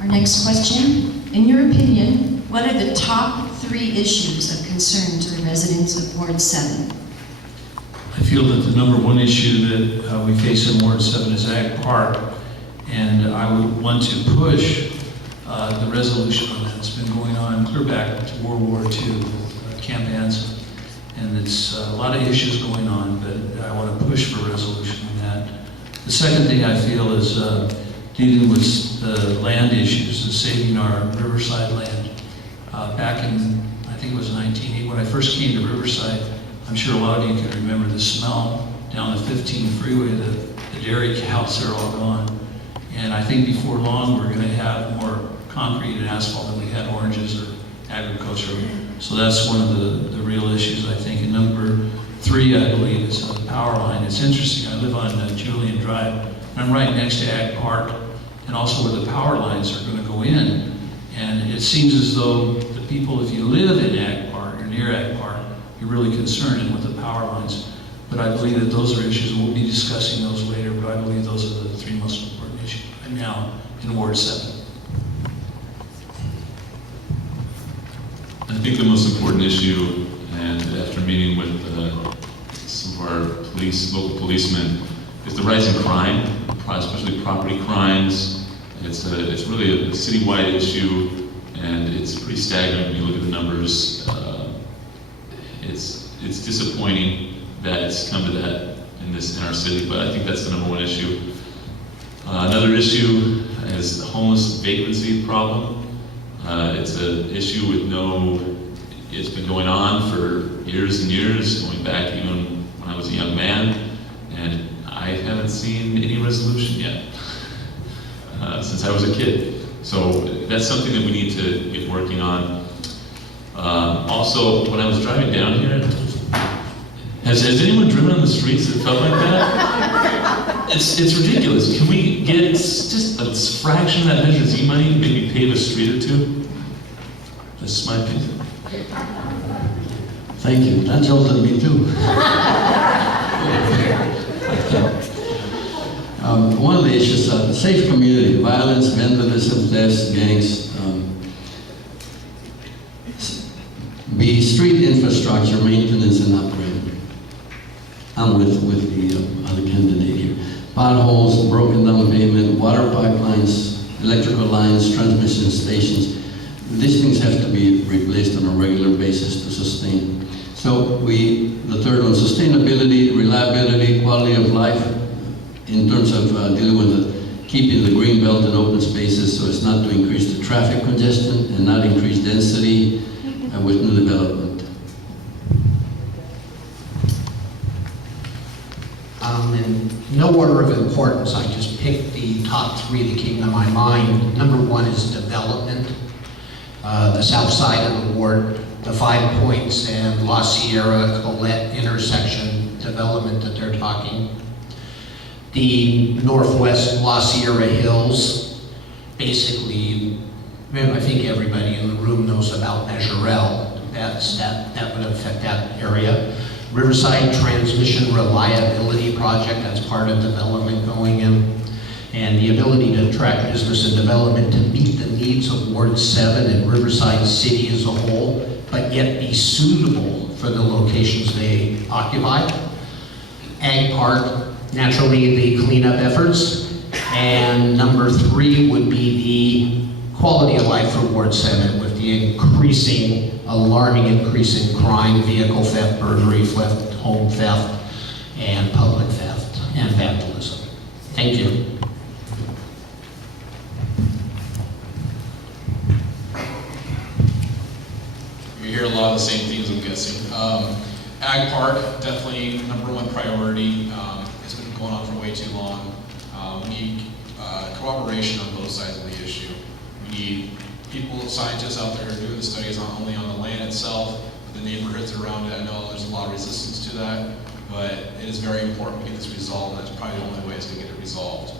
Our next question, in your opinion, what are the top 3 issues of concern to the residents of Ward 7? I feel that the number 1 issue that we face in Ward 7 is Ag Park, and I would want to push the resolution on that. It's been going on clear back to World War II with Camp Anson, and it's a lot of issues going on, but I want to push for a resolution on that. The second thing I feel is dealing with the land issues, and saving our Riverside land. Back in, I think it was 1980, when I first came to Riverside, I'm sure a lot of you can remember the smell down the 15 freeway, the dairy cows are all gone. And I think before long, we're going to have more concrete and asphalt than we had oranges or agriculture. So that's one of the real issues, I think. And number 3, I believe, is the power line. It's interesting, I live on Julian Drive, and I'm right next to Ag Park, and also where the power lines are going to go in. And it seems as though the people, if you live in Ag Park or near Ag Park, you're really concerned with the power lines. But I believe that those are issues, we'll be discussing those later, but I believe those are the 3 most important issues right now in Ward 7. I think the most important issue, and after meeting with some of our local policemen, is the rising crime, especially property crimes. It's really a citywide issue, and it's pretty staggering when you look at the numbers. It's disappointing that it's come to that in our city, but I think that's the number 1 issue. Another issue is the homeless vacancy problem. It's an issue it's been going on for years and years, going back even when I was a young man, and I haven't seen any resolution yet since I was a kid. So that's something that we need to get working on. Also, when I was driving down here, has anyone driven on the streets that felt like that? It's ridiculous. Can we get just a fraction of that Measure Z money and maybe pave a street or 2? That's my opinion. Thank you. That jolted me too. One of the issues, safe community, violence, vandalism, thefts, gangs, the street infrastructure maintenance and upgrade. I'm with the other candidate here. Potholes, broken down pavement, water pipelines, electrical lines, transmission stations. These things have to be replaced on a regular basis to sustain. So the third one, sustainability, reliability, quality of life, in terms of dealing with keeping the green belt and open spaces so as not to increase the traffic congestion and not increase density with new development. In no order of importance, I just picked the top 3 that came to my mind. Number 1 is development. The south side of the ward, the 5 Points and La Sierra Colette intersection development that they're talking. The northwest La Sierra Hills, basically, I think everybody in the room knows about Measure L. That would affect that area. Riverside Transmission Reliability Project, that's part of development going in. And the ability to attract business and development to meet the needs of Ward 7 and Riverside City as a whole, but yet be suitable for the locations they occupy. Ag Park, naturally the cleanup efforts. And number 3 would be the quality of life for Ward 7 with the alarming increase in crime, vehicle theft, burglary, theft, home theft, and public theft, and vandalism. Thank you. You hear a lot of the same things, I'm guessing. Ag Park, definitely number 1 priority. It's been going on for way too long. We need cooperation on both sides of the issue. We need people, scientists out there who are doing the studies not only on the land itself, but the neighborhoods around it. I know there's a lot of resistance to that, but it is very important to get this resolved, and that's probably the only way it's going to get it resolved.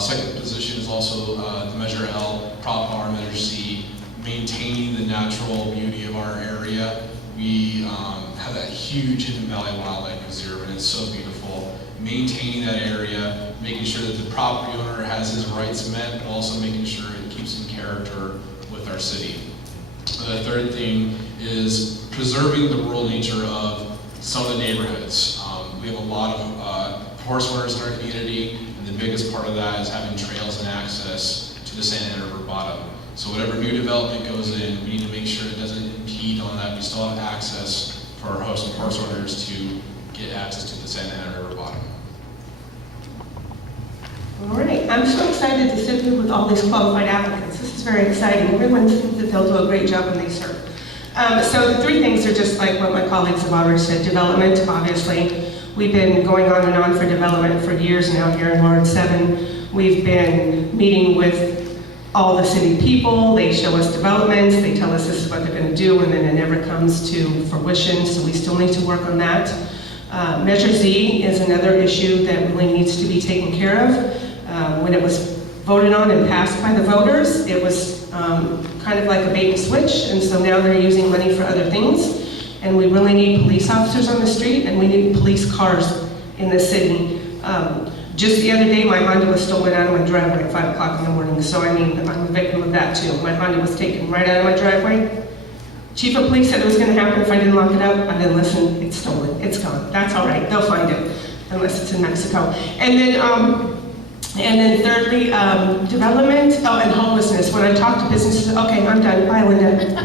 Second position is also the Measure L, Prop R, Measure C, maintaining the natural beauty of our area. We have that huge Hidden Valley Wildlife Reserve, and it's so beautiful. Maintaining that area, making sure that the property owner has his rights met, but also making sure it keep some character with our city. The third thing is preserving the rural nature of some of the neighborhoods. We have a lot of horse owners in our community, and the biggest part of that is having trails and access to the Santa Ana River bottom. So whatever new development goes in, we need to make sure it doesn't impede on that. We still have access for our horse owners to get access to the Santa Ana River bottom. All right, I'm so excited to sit here with all these qualified applicants. This is very exciting. Everyone thinks that they'll do a great job when they serve. So the three things are just like what my colleagues have already said. Development, obviously. We've been going on and on for development for years now here in Ward 7. We've been meeting with all the city people. They show us developments. They tell us this is what they're going to do, and then it never comes to fruition, so we still need to work on that. Measure Z is another issue that really needs to be taken care of. When it was voted on and passed by the voters, it was kind of like a bait and switch, and so now they're using money for other things. And we really need police officers on the street, and we need police cars in the city. Just the other day, my Honda was stolen out of my driveway at 5 o'clock in the morning, so I mean, I'm a victim of that too. My Honda was taken right out of my driveway. Chief of police said it was going to happen if I didn't lock it up. I didn't listen. It's stolen. It's gone. That's all right. They'll find it, unless it's in Mexico. And then thirdly, development, and homelessness. When I talk to businesses, okay, I'm done. Bye, Linda.